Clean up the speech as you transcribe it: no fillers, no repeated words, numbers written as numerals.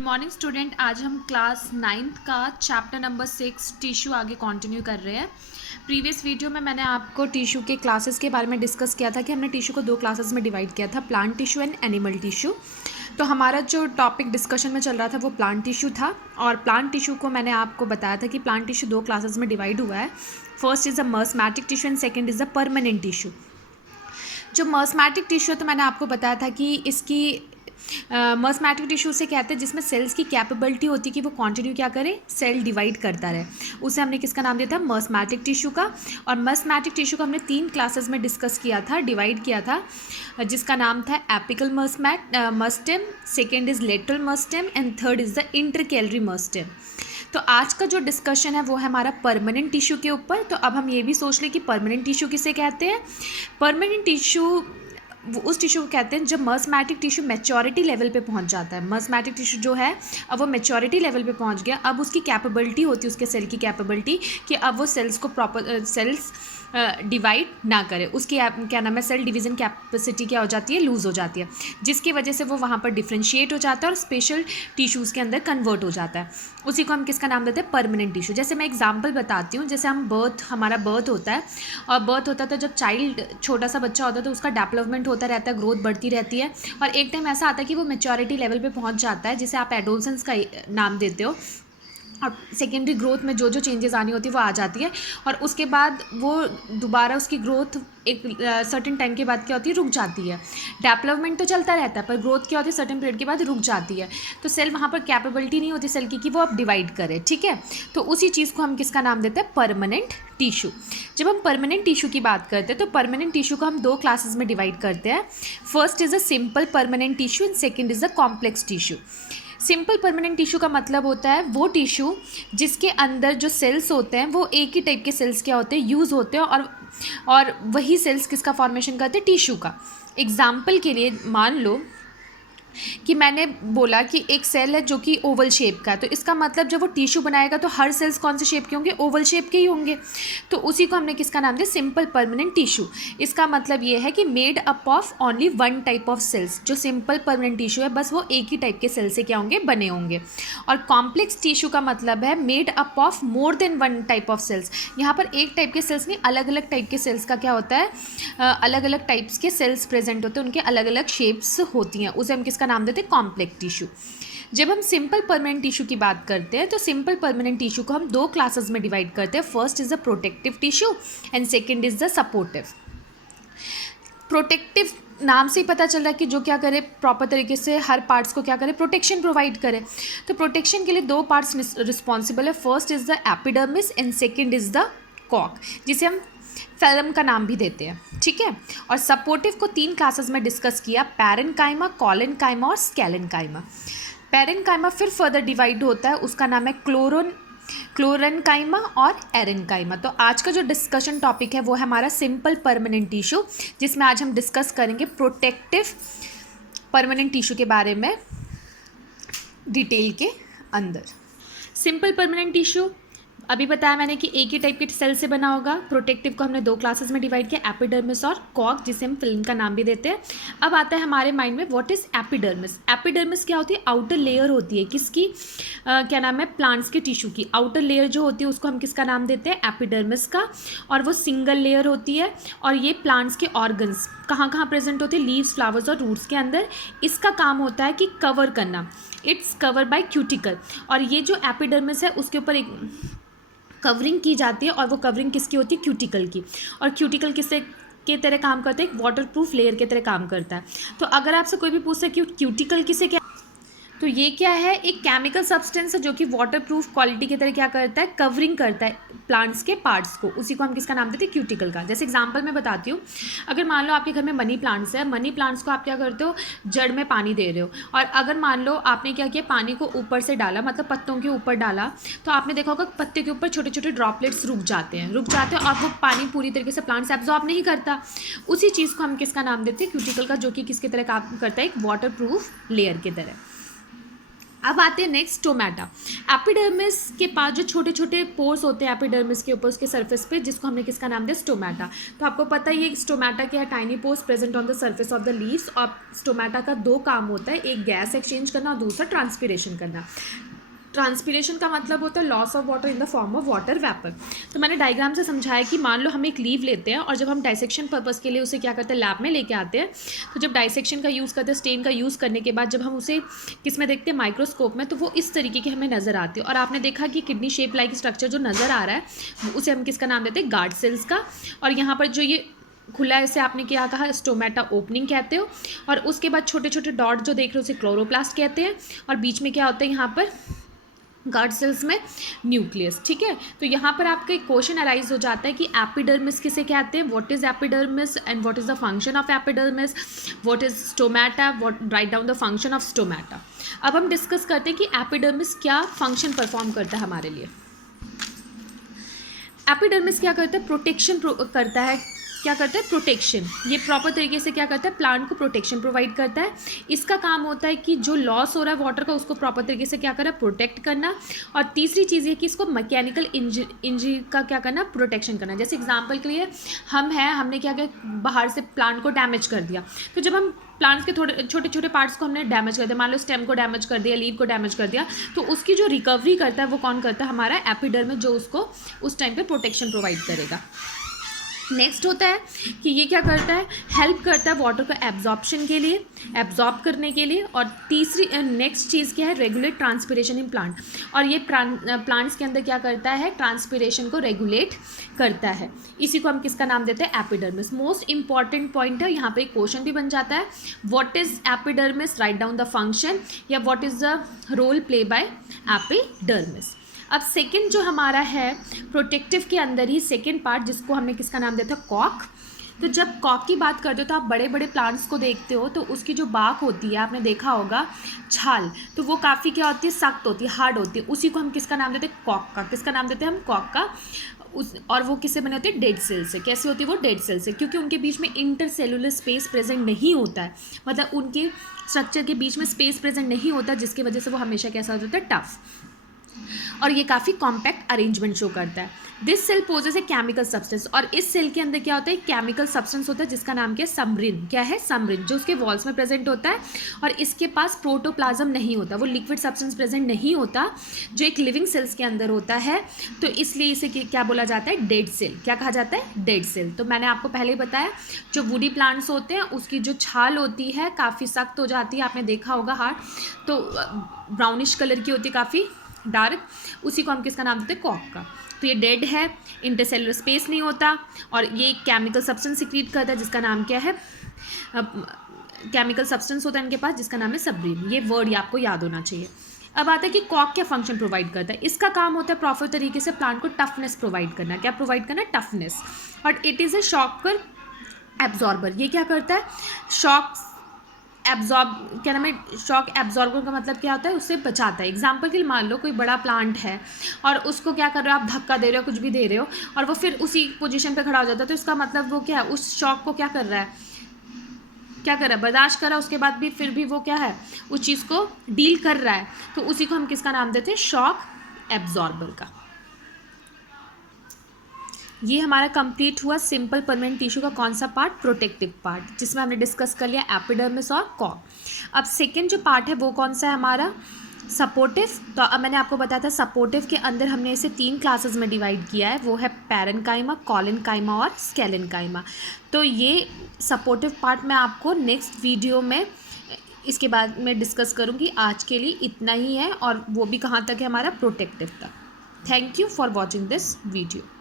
Morning student, आज हम class 9th का चैप्टर नंबर 6 टिश्यू आगे कंटिन्यू कर रहे हैं। प्रीवियस वीडियो में मैंने आपको टिश्यू के क्लासेस के बारे में डिस्कस किया था कि हमने टिश्यू को दो क्लासेस में डिवाइड किया था, plant tissue and animal tissue. तो हमारा जो टॉपिक डिस्कशन में चल रहा था वो प्लांट टिश्यू था, और प्लांट टिश्यू को मैंने आपको बताया था कि प्लांट टिश्यू दो क्लासेस में डिवाइड हुआ है। First is a meristematic tissue and second is a permanent tissue. जो मर्समैटिक टिश्यू है तो मैंने आपको बताया था कि इसकी मर्समैटिक टिश्यू से कहते हैं जिसमें सेल्स की कैपेबिलिटी होती है कि वो कंटिन्यू क्या करे, सेल डिवाइड करता रहे। उसे हमने किसका नाम दिया था, मर्समैटिक टिश्यू का। और मर्समैटिक टिश्यू को हमने 3 क्लासेस में डिस्कस किया था, डिवाइड किया था, जिसका नाम था apical meristem, second is lateral meristem and third is the intercalary meristem. तो आज का जो डिस्कशन है वो है हमारा परमानेंट टिश्यू के ऊपर। तो अब हम ये भी सोच लें कि परमानेंट टिश्यू किसे कहते हैं। परमानेंट टिश्यू उस टिश्यू को कहते हैं जब मर्समैटिक टिश्यू मैच्योरिटी लेवल पे पहुंच जाता है। मर्समैटिक टिश्यू जो है अब वो मैच्योरिटी लेवल पे पहुंच गया, अब उसकी कैपेबिलिटी होती है, उसके सेल की कैपेबिलिटी कि अब वो सेल्स को प्रॉपर सेल्स डिवाइड ना करे। उसकी क्या नाम है, सेल डिवीज़न कैपेसिटी क्या हो जाती है, लूज़ हो जाती है, जिसकी वजह से वो वहाँ पर डिफ्रेंशिएट हो जाता है और स्पेशल टिश्यूज़ के अंदर कन्वर्ट हो जाता है। उसी को हम किसका नाम देते हैं, परमानेंट टिश्यू। जैसे मैं एग्जांपल बताती हूँ, जैसे हमारा बर्थ होता है, और बर्थ होता है तो जब चाइल्ड छोटा सा बच्चा होता है तो उसका डेवलपमेंट होता रहता है, ग्रोथ बढ़ती रहती है, और एक टाइम ऐसा आता है कि वो मैच्योरिटी लेवल पे पहुंच जाता है, जिसे आप एडोलसेंस का नाम देते हो। और सेकेंडरी ग्रोथ में जो जो चेंजेस आनी होती है वो आ जाती है, और उसके बाद वो दोबारा उसकी ग्रोथ एक सर्टेन टाइम के बाद क्या होती है, रुक जाती है। डेवलपमेंट तो चलता रहता है पर ग्रोथ क्या होती है, सर्टेन पीरियड के बाद रुक जाती है। तो सेल वहाँ पर कैपेबिलिटी नहीं होती सेल की कि वो अब डिवाइड करे, ठीक है। तो उसी चीज़ को हम किसका नाम देते हैं, परमानेंट टिश्यू। जब हम परमानेंट टिश्यू की बात करते हैं तो परमानेंट टिश्यू को हम दो क्लासेस में डिवाइड करते हैं। First is a simple permanent tissue and second is a complex tissue. Simple permanent tissue का मतलब होता है वो टिश्यू जिसके अंदर जो सेल्स होते हैं वो एक ही टाइप के सेल्स क्या होते हैं, यूज़ होते हैं, और वही सेल्स किसका फॉर्मेशन करते हैं, टिश्यू का। एग्जाम्पल के लिए मान लो कि मैंने बोला कि एक सेल है जो कि ओवल शेप का है, तो इसका मतलब जब वो टिश्यू बनाएगा तो हर सेल्स कौन से शेप के होंगे, ओवल शेप के ही होंगे। तो उसी को हमने किसका नाम दिया, सिंपल परमानेंट टिश्यू। इसका मतलब ये है कि made up of only one type of cells. जो सिंपल परमानेंट टिश्यू है बस वो एक ही टाइप के सेल से क्या होंगे, बने होंगे। और कॉम्प्लेक्स टिश्यू का मतलब है made up of more than one type of cells. यहाँ पर एक टाइप के सेल्स नहीं, अलग अलग टाइप के सेल्स का क्या होता है, अलग अलग टाइप्स के सेल्स प्रेजेंट होते हैं, उनके अलग अलग शेप्स होती हैं, उसे हम किसका नाम देते हैं, कॉम्प्लेक्स टिश्यू। जब हम सिंपल परमानेंट टिश्यू की बात करते हैं तो सिंपल परमानेंट टिश्यू को हम दो क्लासेस में डिवाइड करते हैं। First is the protective tissue and second is the supportive. Protective नाम से ही पता चल रहा है कि जो क्या करे, प्रॉपर तरीके से हर पार्ट्स को क्या करे, प्रोटेक्शन प्रोवाइड करे। तो प्रोटेक्शन के लिए दो पार्ट्स रिस्पॉन्सिबल है। First is the epidermis and second is the कॉक, जिसे हम फिल्म का नाम भी देते हैं, ठीक है। और सपोर्टिव को 3 क्लासेस में डिस्कस किया, पैरेन्काइमा, कॉलेन्काइमा और स्केलेन्काइमा। पैरेन्काइमा फिर फर्दर डिवाइड होता है, उसका नाम है क्लोरेन्काइमा और एरेन्काइमा। तो आज का जो डिस्कशन टॉपिक है वो है हमारा सिंपल परमानेंट टिश्यू, जिसमें आज हम डिस्कस करेंगे प्रोटेक्टिव परमानेंट टिश्यू के बारे में डिटेल के अंदर। सिंपल परमानेंट टिश्यू अभी बताया मैंने कि एक ही टाइप के सेल से बना होगा। प्रोटेक्टिव को हमने दो क्लासेस में डिवाइड किया, एपिडर्मिस और कॉक, जिसे हम फिल्म का नाम भी देते हैं। अब आता है हमारे माइंड में व्हाट इज़ एपिडर्मिस। एपिडर्मिस क्या होती है, आउटर लेयर होती है किसकी, क्या नाम है, प्लांट्स के टिश्यू की। आउटर लेयर जो होती है उसको हम किसका नाम देते हैं, एपिडर्मिस का, और वो सिंगल लेयर होती है। और ये प्लांट्स के ऑर्गन्स कहाँ कहाँ प्रेजेंट होते हैं, लीव्स, फ्लावर्स और रूट्स के अंदर। इसका काम होता है कि कवर करना, इट्स कवर बाय क्यूटिकल। और ये जो एपिडर्मिस है उसके ऊपर एक कवरिंग की जाती है, और वो कवरिंग किसकी होती है, क्यूटिकल की। और क्यूटिकल किससे के तरह काम करता है, एक वाटरप्रूफ लेयर के तरह काम करता है। तो अगर आपसे कोई भी पूछता है कि क्यूटिकल किसे क्या, तो ये क्या है, एक केमिकल सब्सटेंस है जो कि वाटरप्रूफ क्वालिटी की तरह क्या करता है, कवरिंग करता है प्लांट्स के पार्ट्स को। उसी को हम किसका नाम देते हैं, क्यूटिकल का। जैसे एग्जांपल मैं बताती हूँ, अगर मान लो आपके घर में मनी प्लांट्स है, मनी प्लांट्स को आप क्या करते हो, जड़ में पानी दे रहे हो, और अगर मान लो आपने क्या किया, पानी को ऊपर से डाला, मतलब पत्तों के ऊपर डाला, तो आपने देखा होगा पत्ते के ऊपर छोटे छोटे ड्रॉपलेट्स रुक जाते हैं, और वो पानी पूरी तरीके से प्लांट्स एब्जॉर्ब नहीं करता। उसी चीज़ को हम किसका नाम देते हैं, क्यूटिकल का, जो कि किसकी तरह काम करता है, एक वाटरप्रूफ लेयर की तरह। अब आते हैं नेक्स्ट स्टोमेटा। एपिडर्मिस के पास जो छोटे छोटे पोर्स होते हैं एपिडर्मिस के ऊपर उसके सरफेस पे, जिसको हमने किसका नाम दिया, स्टोमेटा। तो आपको पता है ये स्टोमेटा क्या है, tiny pores present on the surface of the leaves. और स्टोमेटा का दो काम होता है, एक गैस एक्सचेंज करना और दूसरा ट्रांसपीरेशन करना। ट्रांसपीरेशन का मतलब होता है loss of water in the form of water vapour. तो मैंने डायग्राम से समझाया कि मान लो हम एक लीव लेते हैं और जब हम डाइसेक्शन पर्पस के लिए उसे क्या करते हैं, लैब में लेके आते हैं। तो जब डाइसेक्शन का यूज़ करते हैं, स्टेन का यूज़ करने के बाद जब हम उसे किस में देखते हैं, माइक्रोस्कोप में, तो वो इस तरीके की हमें नज़र आती है। और आपने देखा कि किडनी शेप लाइक स्ट्रक्चर जो नज़र आ रहा है उसे हम किसका नाम देते हैं, गार्ड सेल्स का। और यहाँ पर जो ये खुला है इसे आपने क्या कहा, स्टोमेटा ओपनिंग कहते हो। और उसके बाद छोटे छोटे डॉट जो देख रहे हो उसे क्लोरोप्लास्ट कहते हैं। और बीच में क्या होता है, यहाँ पर गार्ड सेल्स में न्यूक्लियस। ठीक है, तो यहाँ पर आपका एक क्वेश्चन अराइज हो जाता है कि एपिडर्मिस किसे कहते हैं, what is epidermis and what is the function of epidermis, what is stomata, what right down the function of stomata. अब हम डिस्कस करते हैं कि एपिडर्मिस क्या फंक्शन परफॉर्म करता है हमारे लिए। एपिडर्मिस क्या करता है, प्रोटेक्शन करता है। क्या करता है, प्रोटेक्शन। ये प्रॉपर तरीके से क्या करता है, प्लांट को प्रोटेक्शन प्रोवाइड करता है। इसका काम होता है कि जो लॉस हो रहा है वाटर का उसको प्रॉपर तरीके से क्या करना, प्रोटेक्ट करना। और तीसरी चीज़ ये कि इसको मैकेनिकल इंजरी का क्या करना, प्रोटेक्शन करना। जैसे एग्जांपल के लिए हमने क्या किया, बाहर से प्लांट को डैमेज कर दिया। तो जब हम प्लांट्स के थोड़े छोटे छोटे पार्ट्स को हमने डैमेज कर दिया, मान लो स्टेम को डैमेज कर दिया, लीव को डैमेज कर दिया, तो उसकी जो रिकवरी करता है वो कौन करता है, हमारा एपिडर्मिस, जो उसको उस टाइम पे प्रोटेक्शन प्रोवाइड करेगा। नेक्स्ट होता है कि ये क्या करता है, हेल्प करता है वाटर को एब्जॉर्प्शन के लिए, एब्जॉर्ब करने के लिए। और तीसरी नेक्स्ट चीज़ क्या है, रेगुलेट ट्रांसपीरेशन इन प्लांट। और ये प्लांट्स के अंदर क्या करता है, ट्रांसपीरेशन को रेगुलेट करता है। इसी को हम किसका नाम देते हैं, एपिडर्मिस। मोस्ट इंपॉर्टेंट पॉइंट है, यहाँ पे एक क्वेश्चन भी बन जाता है, what is epidermis, write down the function, या what is the role play by epidermis. अब सेकंड जो हमारा है प्रोटेक्टिव के अंदर ही सेकंड पार्ट, जिसको हमने किसका नाम दिया था, कॉक। तो जब कॉक की बात करते हो तो आप बड़े बड़े प्लांट्स को देखते हो तो उसकी जो बाक होती है, आपने देखा होगा छाल, तो वो काफ़ी क्या होती है, सख्त होती है, हार्ड होती है। उसी को हम किसका नाम देते हैं, कॉक का। किसका नाम देते हैं हम, कॉक का। और वो किससे बने होते हैं, डेड सेल से। कैसे होती है वो, डेड सेल से, क्योंकि उनके बीच में इंटरसेलुलर स्पेस प्रेजेंट नहीं होता है, मतलब उनके स्ट्रक्चर के बीच में स्पेस प्रेजेंट नहीं होता, जिसकी वजह से वो हमेशा कैसा होता है, टफ। और ये काफ़ी कॉम्पैक्ट अरेंजमेंट शो करता है। This cell possesses a chemical substance. और इस सेल के अंदर क्या होता है, केमिकल सब्सटेंस होता है जिसका नाम क्या है, समरिन। क्या है, समरिन, जो उसके वॉल्स में प्रेजेंट होता है। और इसके पास प्रोटोप्लाज्म नहीं होता, वो लिक्विड सब्सटेंस प्रेजेंट नहीं होता, जो एक लिविंग सेल्स के अंदर होता है। तो इसलिए इसे क्या बोला जाता है, डेड सेल। क्या कहा जाता है, डेड सेल। तो मैंने आपको पहले ही बताया, जो वुडी प्लांट्स होते हैं उसकी जो छाल होती है काफ़ी सख्त हो जाती है, आपने देखा होगा हार्ड, तो ब्राउनिश कलर की होती है, काफ़ी डार्क। उसी को हम किसका नाम देते हैं, कॉक का। तो ये डेड है, इंटरसेलुलर स्पेस नहीं होता, और ये केमिकल सब्सटेंस सिक्रीट करता है जिसका नाम क्या है, केमिकल सब्सटेंस होता है इनके पास जिसका नाम है सबरीन। ये वर्ड आपको याद होना चाहिए। अब आता है कि कॉक क्या फंक्शन प्रोवाइड करता है। इसका काम होता है प्रॉपर तरीके से प्लांट को टफनेस प्रोवाइड करना। क्या प्रोवाइड करना, टफनेस। और it is a shock absorber. ये क्या करता है, शॉक एब्जॉर्ब, क्या नाम है, शॉक एब्जॉर्बर का मतलब क्या होता है, उससे बचाता है। एग्जाम्पल के लिए मान लो कोई बड़ा प्लांट है और उसको क्या कर रहे हो आप, धक्का दे रहे हो, कुछ भी दे रहे हो, और वो फिर उसी पोजीशन पे खड़ा हो जाता है, तो इसका मतलब वो क्या है, उस शॉक को क्या कर रहा है, क्या कर रहा है, बर्दाश्त कर रहा है, उसके बाद भी फिर भी वो क्या है, उस चीज़ को डील कर रहा है। तो उसी को हम किसका नाम देते हैं, शॉक एब्जॉर्बर का। ये हमारा कंप्लीट हुआ सिंपल परमानेंट टिश्यू का कौन सा पार्ट, प्रोटेक्टिव पार्ट, जिसमें हमने डिस्कस कर लिया एपिडर्मिस और कॉक। अब सेकंड जो पार्ट है वो कौन सा है हमारा, सपोर्टिव। तो अब मैंने आपको बताया था सपोर्टिव के अंदर हमने इसे 3 क्लासेस में डिवाइड किया है, वो है पैरेन्काइमा, कॉलेन्काइमा और स्केलेन्काइमा। तो ये सपोर्टिव पार्ट मैं आपको नेक्स्ट वीडियो में इसके बाद में डिस्कस करूँगी। आज के लिए इतना ही है, और वो भी कहाँ तक है हमारा, प्रोटेक्टिव तक। Thank you for watching this video.